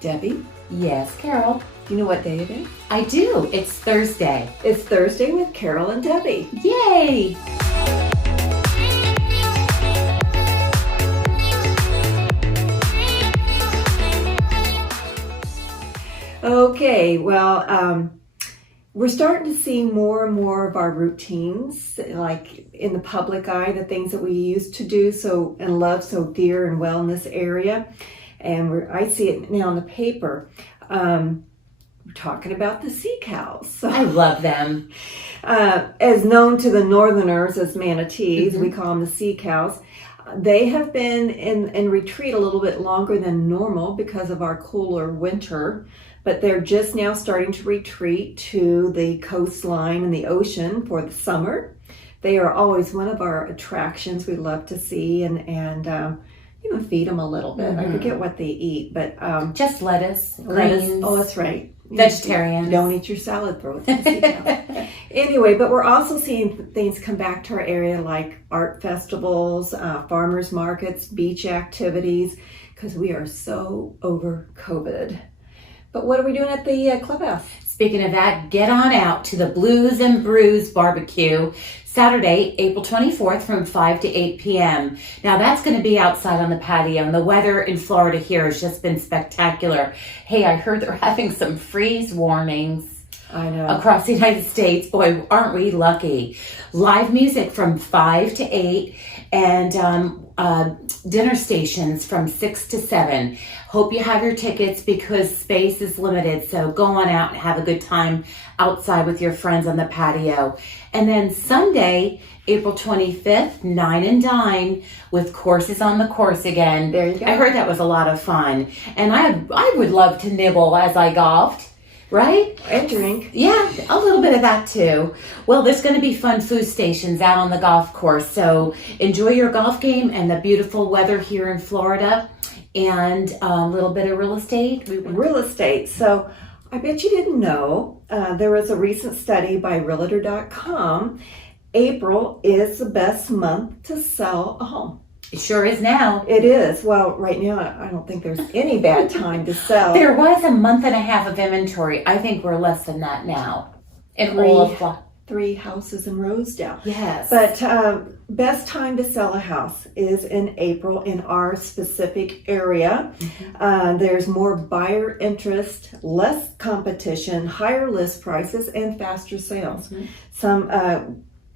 Debbie, Yes, Carol. you know what day it is? I do. It's Thursday. It's Thursday with Carol and Debbie. Yay! Okay, well, we're starting to see more and more of our routines, like in the public eye, the things that we used to do so and love so dear and well in this area. And I see it now in the paper. We're talking about the sea cows. I love them. As known to the northerners as manatees, we call them the sea cows. They have been in retreat a little bit longer than normal because of our cooler winter, but they're just now starting to retreat to the coastline and the ocean for the summer. They are always one of our attractions we love to see and even feed them a little bit. I forget what they eat, but Just lettuce, greens. Oh, that's right. Vegetarian. Don't eat your salad, throw it to the sea cow. Anyway, but we're also seeing things come back to our area like art festivals, farmers markets, beach activities, because we are so over COVID. But what are we doing at the clubhouse? Speaking of that, get on out to the Blues and Brews barbecue Saturday, April 24th from 5 to 8 p.m. Now that's going to be outside on the patio, and the weather in Florida here has just been spectacular. Hey, I heard they're having some freeze warnings. I know. Across the United States. Boy, aren't we lucky. Live music from 5 to 8 and dinner stations from 6 to 7. Hope you have your tickets because space is limited. So go on out and have a good time outside with your friends on the patio. And then Sunday, April 25th, 9 and Dine with Courses on the Course again. There you go. I heard that was a lot of fun. And I would love to nibble as I golfed. Right? And drink. Yeah, a little bit of that too. Well, there's going to be fun food stations out on the golf course. So enjoy your golf game and the beautiful weather here in Florida and a little bit of real estate. Real estate. So I bet you didn't know, there was a recent study by Realtor.com. April is the best month to sell a home. It sure is now. It is. Well, right now, I don't think there's any bad time to sell. There was a month and a half of inventory. I think we're less than that now. In all of 3 houses in Rosedale. Yes. But best time to sell a house is in April in our specific area. There's more buyer interest, less competition, higher list prices, and faster sales.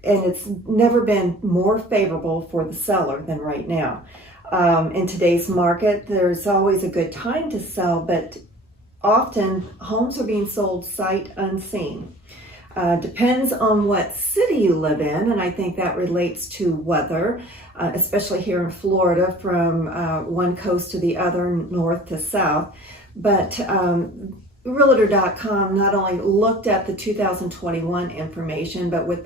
And it's never been more favorable for the seller than right now. In today's market, there's always a good time to sell, but often homes are being sold sight unseen. Depends on what city you live in, and I think that relates to weather, especially here in Florida from one coast to the other, north to south. But Realtor.com not only looked at the 2021 information, but with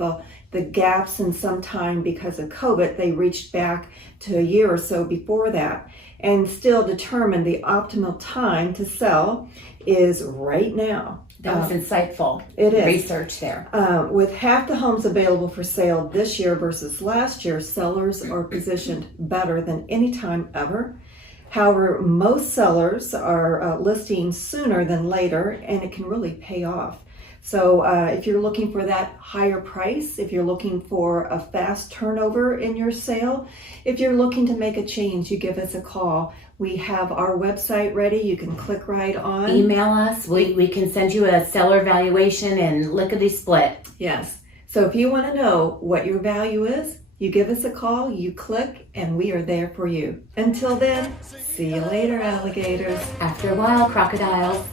the gaps in some time because of COVID, they reached back to a year or so before that and still determined the optimal time to sell is right now. That was insightful. It is. Research there. With half the homes available for sale this year versus last year, sellers are positioned better than any time ever. However, most sellers are listing sooner than later, and it can really pay off. So if you're looking for that higher price, if you're looking for a fast turnover in your sale, if you're looking to make a change, you give us a call. We have our website ready. You can click right on. Email us. We can send you a seller evaluation and lickety-split. Yes. So if you want to know what your value is, you give us a call, you click, and we are there for you. Until then, see you later, alligators. After a while, crocodiles.